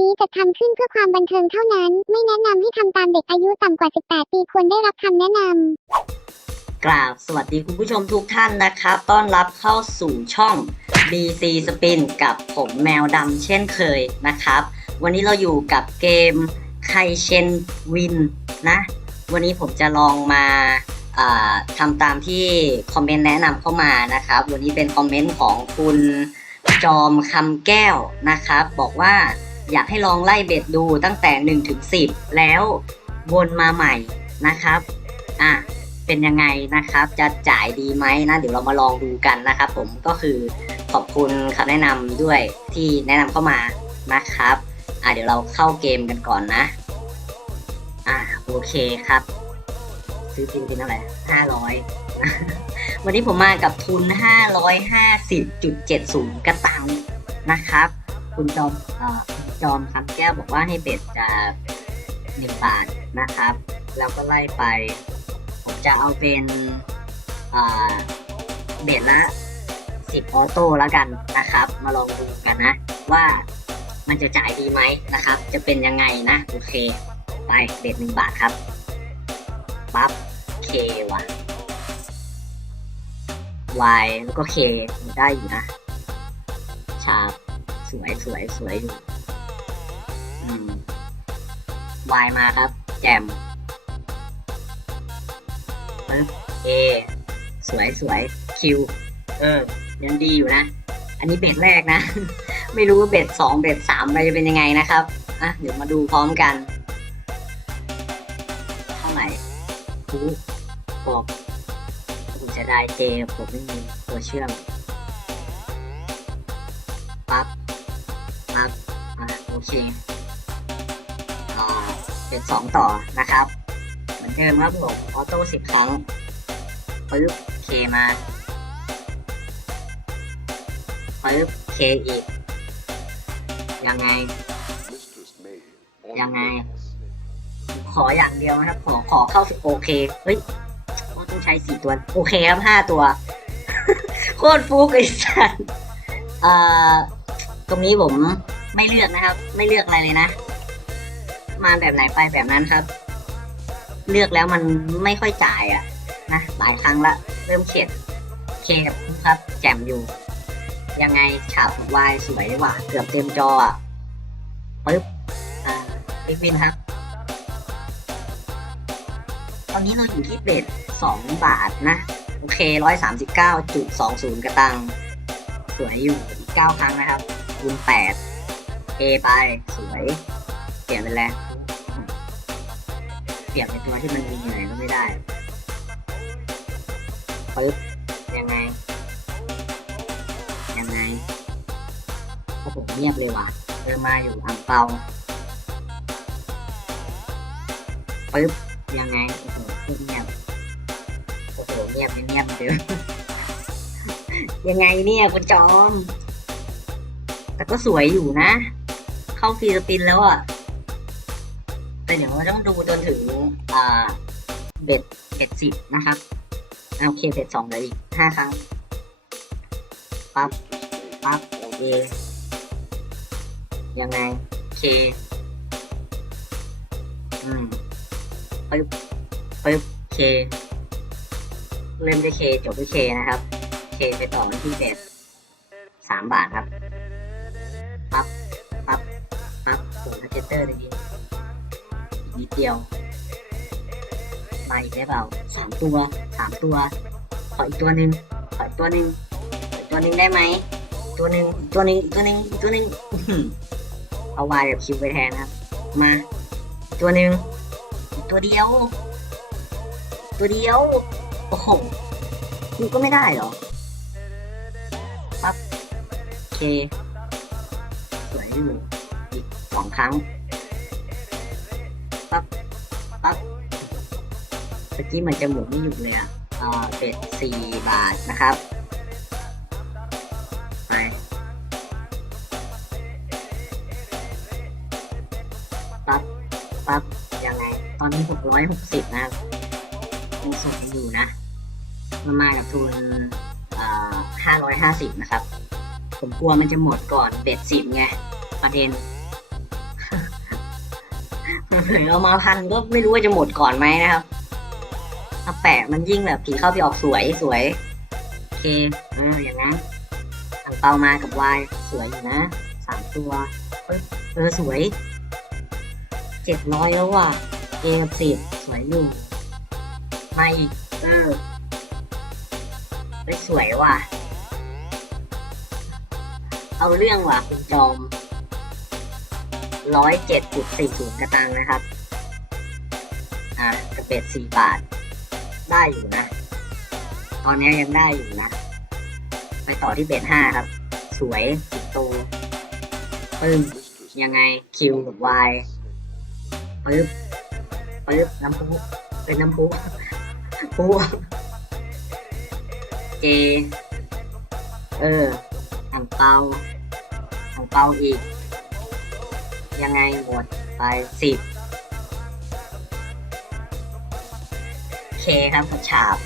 นี้จะทำขึ้นเพื่อความบันเทิงเท่านั้น ไม่แนะนำให้ทำตามเด็กอายุต่ำกว่า 18 ปีควรได้รับคำแนะนำ กราบสวัสดีคุณผู้ชมทุกท่านนะครับ ต้อนรับเข้าสู่ช่อง BC Spin กับผมแมวดำเช่นเคยนะครับ วันนี้เราอยู่กับเกมไคเชนวินนะ วันนี้ผมจะลองมาทำตามที่คอมเมนต์แนะนำเข้ามานะครับ วันนี้เป็นคอมเมนต์ของคุณจอมคำแก้วนะครับ บอกว่า อยากให้ลองไล่เบ็ดดูตั้งแต่1ถึง10 แล้ววนมาใหม่นะครับอะเป็นยังไงนะครับ จะจ่ายดีไหมนะเดี๋ยวเรามาลองดูกันนะครับผมก็คือขอบคุณคำแนะนำด้วยที่แนะนำเข้ามานะครับอะเดี๋ยวเราเข้าเกมกันก่อนนะอะโอเคครับ ซื้อพินพินเท่าไหร่ห้าร้อยวันนี้ผมมากับทุนห้าร้อยห้าสิบจุดเจ็ดศูนย์กระตังนะครับ คุณจอมเอ่อคุณจอมคำแก้วบอกว่าให้เบ็ดจะหนึ่งบาทนะครับ แล้วก็ไล่ไป ผมจะเอาเป็นอ่าเบ็ดละสิบออโต้แล้วกันนะครับ มาลองดูกันนะ ว่ามันจะจ่ายดีไหมนะครับ จะเป็นยังไงนะ โอเค ไปเบ็ดหนึ่งบาทครับปั๊บเคว่ะ Y แล้วก็ K ได้อยู่นะชาบ สวยสวยสวยอยู่อืม Y มาครับ แจมปึ๊บ A สวยสวย Q เออ ยังดีอยู่นะ อันนี้เบ็ดแรกนะ ไม่รู้ว่าเบ็ดสองเบ็ดสามไปจะเป็นยังไงนะครับอะเดี๋ยวมาดูพร้อมกันเท่าไหร่คูบอกผมจะได้เจผมไม่มีตัวเชื่อม โอเคอ่าเป็นสองต่อนะครับ เหมือนเดิมครับผมออโต้สิบครั้งปึ๊บเคมาปึ๊บเคอีก ยังไง ยังไง ขออย่างเดียวนะครับ ขอขอเข้าโอเค เฮ้ยต้องใช้สี่ตัว โอเคครับห้าตัว โคตรฟุกไอ้สัสเอ่อตรงนี้ผม ไม่เลือกนะครับ ไม่เลือกอะไรเลยนะ มาแบบไหนไปแบบนั้นครับ เลือกแล้วมันไม่ค่อยจ่ายอะนะหลายครั้งละเริ่มเข็ดเคกับคุณครับ แจมอยู่ ยังไงฉาบวายสวยดีกว่ะเกือบเต็มจออะปึ๊บอ่าบิ๊กวินครับ ตอนนี้เราอยู่ที่เบ็ดสองบาทนะ โอเคร้อยสามสิบเก้าจุดสองศูนย์กระตัง สวยอยู่อีกเก้าครั้งนะครับคูณแปด เอไปสวยเปลี่ยนเป็นแล้วเปลี่ยนเป็นตัวที่มันมีอยู่ไหนก็ไม่ได้ปึ๊บยังไง ยังไงโอ้โหเงียบเลยว่ะเดินมาอยู่อ่างเปาปึ๊บยังไงโอ้โหเงียบโอ้โหเงียบเงียบเดิมยังไงเนี่ยคุณจอม แต่ก็สวยอยู่นะ เข้าฟรีสปินแล้วอะแต่เดี๋ยวเราต้องดูจนถึงอ่าเบ็ดเบ็ดสิบนะครับอ่าโอเคเบ็ดสองเลยอีกห้าครั้งปั๊บปั๊บเอยังไงเคอืมปึ๊บปึ๊บเคเริ่มด้วยเคจบด้วยเคนะครับเคไปต่อกันที่เบ็ดสามบาทครับ ปั๊บผมทัชเตอร์นี้นิดเดียวมาอีกได้เปล่าสามตัวสามตัว ขออีกตัวหนึ่งขออีกตัวหนึ่งขออีกตัวหนึ่งได้ไหมตัวหนึ่งตัวหนึ่งตัวหนึ่งตัวหนึ่งเอาวายแบบคิวไปแทนครับ มาตัวหนึ่งตัวเดียว ตัวเดียวโอ้โหกูก็ไม่ได้หรอปั๊บโอเคสวยอยู่ อีกสองครั้งปั๊บปั๊บเมื่อกี้มือนจะหมุนไม่อยู่เลยอะเป็ดสี่บาทนะครับ ไปปั๊บปั๊บยังไง ตอนนี้หกร้อยหกสิบนะครับยังส่งยังอยู่นะมันมากับทุนห้าร้อยห้าสิบนะครับ ผมกลัวมันจะหมดก่อนเบ็ดสิบไงประเด็น เรามาพันก็ไม่รู้ว่าจะหมดก่อนไหมนะครับถ้าแปะมันยิ่งแบบผีเข้าผีออกสวยสวยโอเคอ่าอย่างนั้นอังเปามากับวายสวยอยู่นะสามตัวเออสวยเจ็ดร้อยแล้วว่ะเอกับสิบสวยอยู่มาอีกเออสวยว่ะ เอาเรื่องว่ะคุณจอม ร้อยเจ็ดจุดสี่ศูนย์กระตังนะครับ อะกระเป็ดสี่บาท ได้อยู่นะ ตอนนี้ยังได้อยู่นะ ไปต่อที่เบ็ดห้าครับ สวยสิโตปึ้มยังไงคิวกับวายปึ๊บปึ๊บน้ำพุเป็นน้ำพุพุเจ เอออ่างเปาอ่างเปาอีก ยังไงหมดไปสิบเคครับกระฉาบ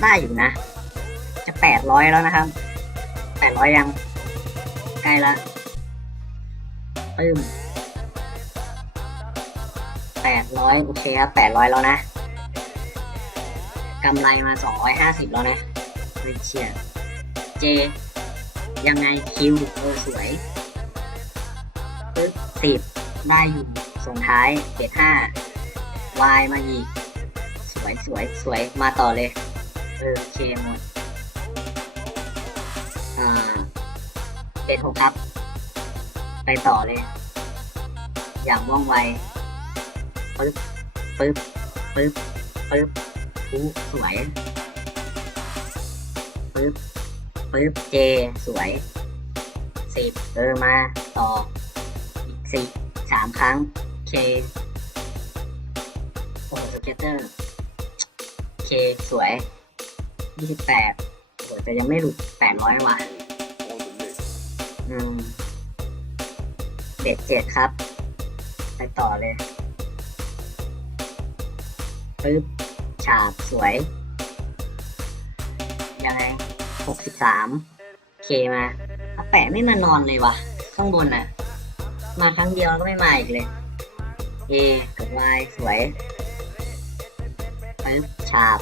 ได้อยู่นะ จะแปดร้อยแล้วนะครับแปดร้อยยัง ใกล้ละปึ้มแปดร้อยโอเคครับแปดร้อยแล้วนะกำไรมาสองร้อยห้าสิบแล้วนะไม่เชียเจ ยังไงคิวเออสวยปึ๊บสิบ ได้อยู่ส่งท้ายเบ็ดห้าวายมาอีก สวยสวยสวยมาต่อเลยเออโอเคหมดอ่าเบ็ดหกครับ ไปต่อเลย อย่างว่องไวปึ๊บปึ๊บปึ๊บปึ๊บอู้สวยปึ๊บปึ๊บเจ สวยสิบเออมาต่ออีกสี่ สามครั้งเคโอ้โหสเก็ตเตอร์เคสวยยี่สิบแปดโอ้แต่ยังไม่หลุดแปดร้อยว่ะอืมเจ็ดเจ็ดครับ ไปต่อเลยปึ๊บฉาบสวย ยังไงหกสิบสามเคมาแปะไม่มานอนเลยวะข้างบนน่ะ มาครั้งเดียวแล้วก็ไม่มาอีกเลย A กับ Y สวยปึ๊บฉาบ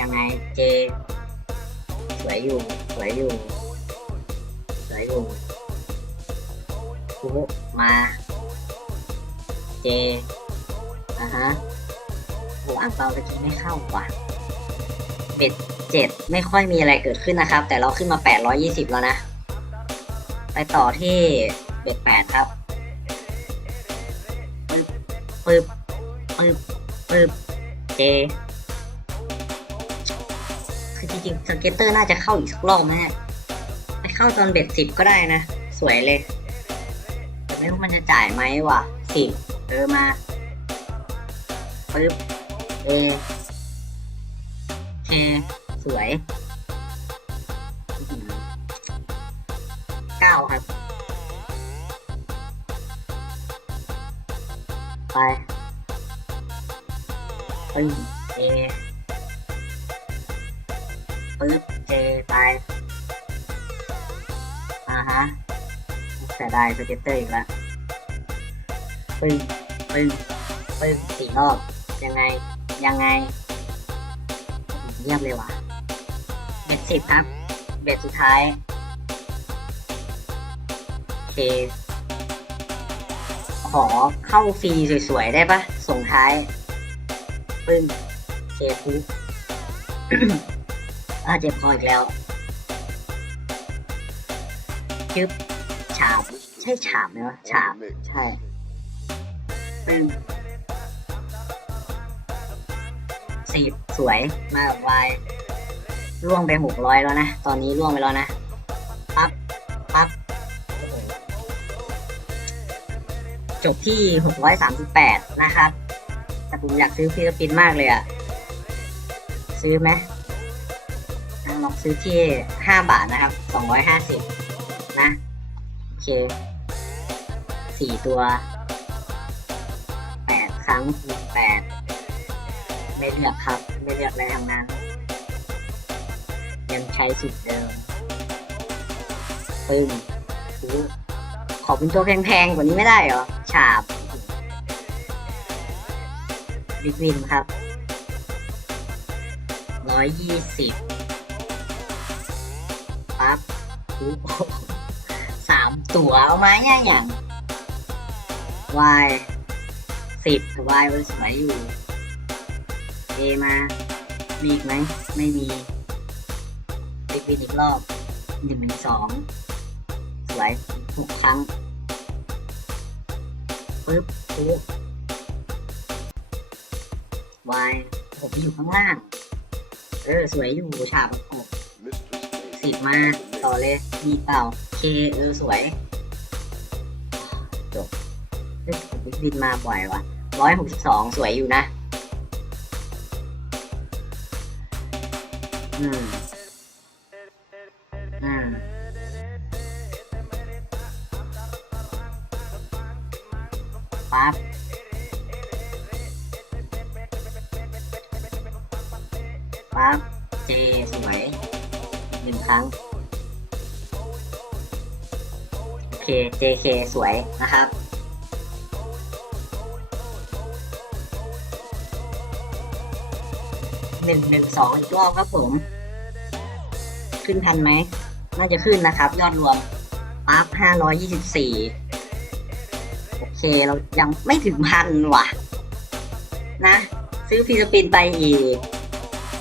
ยังไง J สวยอยู่ สวยอยู่ สวยอยู่คุมา J อะฮะโหอ่างเปาตะกี้ไม่เข้าว่ะเบ็ดเจ็ดไม่ค่อยมีอะไรเกิดขึ้นนะครับ แต่เราขึ้นมา 820 แล้วนะ ไปต่อที่ เบ็ดแปดครับปึ๊บปึ๊บปึ๊บเจคือจริงๆสเก็ตเตอร์น่าจะเข้าอีกสักรอบนะเนี่ยไปเข้าตอนเบ็ดสิบก็ได้นะ สวยเลยแต่ไม่รู้มันจะจ่ายไหมวะสิบเออมาปึ๊บเอเคสวย ไปปึ้งเจปึ๊บเจไปอ่าฮะเสียดายสเก็ตเตอร์อีกแล้วปึ้งปึ้งปึ้งสี่รอบยังไงยังไงเงียบเลยว่ะเบ็ดสิบครับ เบ็ดสุดท้ายโอเค ขอเข้าฟรีสวยๆ ได้ปะส่งท้ายปึ้งเคฟุกอ่าเจ็บคออีกแล้วจึ๊บฉาบ ใช่ฉาบไหมวะฉาบ ใช่ปึ้งสิบสวยมากวายล่วงไปหกร้อยแล้วนะ ตอนนี้ล่วงไปแล้วนะ จบที่หกร้อยสามสิบแปดนะครับ แต่ผมอยากซื้อฟิลิปปินส์มากเลยอะซื้อไหมลองซื้อที่ห้าบาทนะครับสองร้อยห้าสิบนะ โอเคสี่ตัวแปดครั้งคูณแปดไม่เลือกครับ ไม่เลือกอะไรทั้งนั้น ยังใช้สูตรเดิมปึ้งขอเป็นตัวแพงๆกว่านี้ไม่ได้เหรอ ฉาบบิ๊กวินครับร้อยยี่สิบปั๊บโอ้โหสามตัวเอามาย่างอย่างวายสิบวายมันสวยอยู่เอมา มีอีกไหม ไม่มีบิ๊กวินอีกรอบหนึ่งหนึ่งสองสวยหกครั้ง ปึ๊บปุ๊บวายผมอยู่ข้างล่าง เออ สวยอยู่ฉากประกสิบมาต่อเลย มีเปล่า เคเออ สวยจบเฮ้ยผมบินมาบ่อยว่ะร้อยหกสิบสองสวยอยู่นะ อืม ปั๊บเจสวยหนึ่งครั้ง โอเค JK สวยนะครับ หนึ่งหนึ่งสองอีกรอบครับผม ขึ้นทันไหม น่าจะขึ้นนะครับ ยอดรวมปั๊บห้าร้อยยี่สิบสี่โอเค เรายังไม่ถึงพันว่ะ นะ ซื้อฟีสปินไปอีก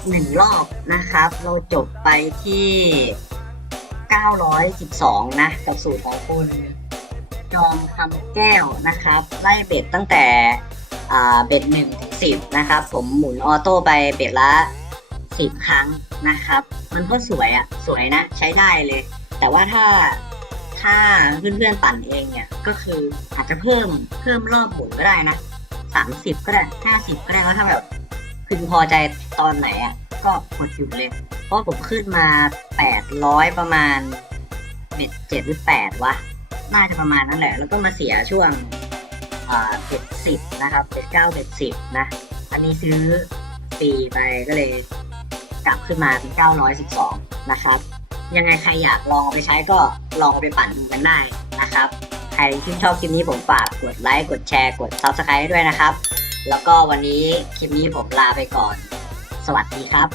หนึ่งรอบนะครับ เราจบไปที่ 912 นะ กับสูตรของคุณจอมคำแก้วนะครับ ไล่เบ็ดตั้งแต่เบ็ด1ถึง10นะครับ ผมหมุนออโต้ไปเบ็ดละ10ครั้งนะครับ มันก็สวยอะ่ะ สวยนะ ใช้ได้เลย แต่ว่าถ้าถ้าเพื่อนๆปั่นเองเนี่ย ก็คืออาจจะเพิ่มเพิ่มรอบหมุนก็ได้นะ30ก็ได้50ก็ได้แล้วถ้าแบบ พึงพอใจตอนไหนอะก็กดอยู่เลย เพราะผมขึ้นมา 800 ประมาณเบ็ดเจ็ดหรือแปดวะ น่าจะประมาณนั้นแหละ แล้วก็มาเสียช่วงอ่าเบ็ดสิบนะครับเบ็ดเก้าเบ็ดสิบนะ อันนี้ซื้อฟรีไปก็เลยกลับขึ้นมาเป็น912นะครับ ยังไงใครอยากลองไปใช้ก็ลองไปปั่นดูกันได้นะครับ ใครที่ชอบคลิปนี้ผมฝากกดไลค์ กดแชร์ กด Subscribe ให้ด้วยนะครับ แล้วก็วันนี้คลิปนี้ผมลาไปก่อน สวัสดีครับ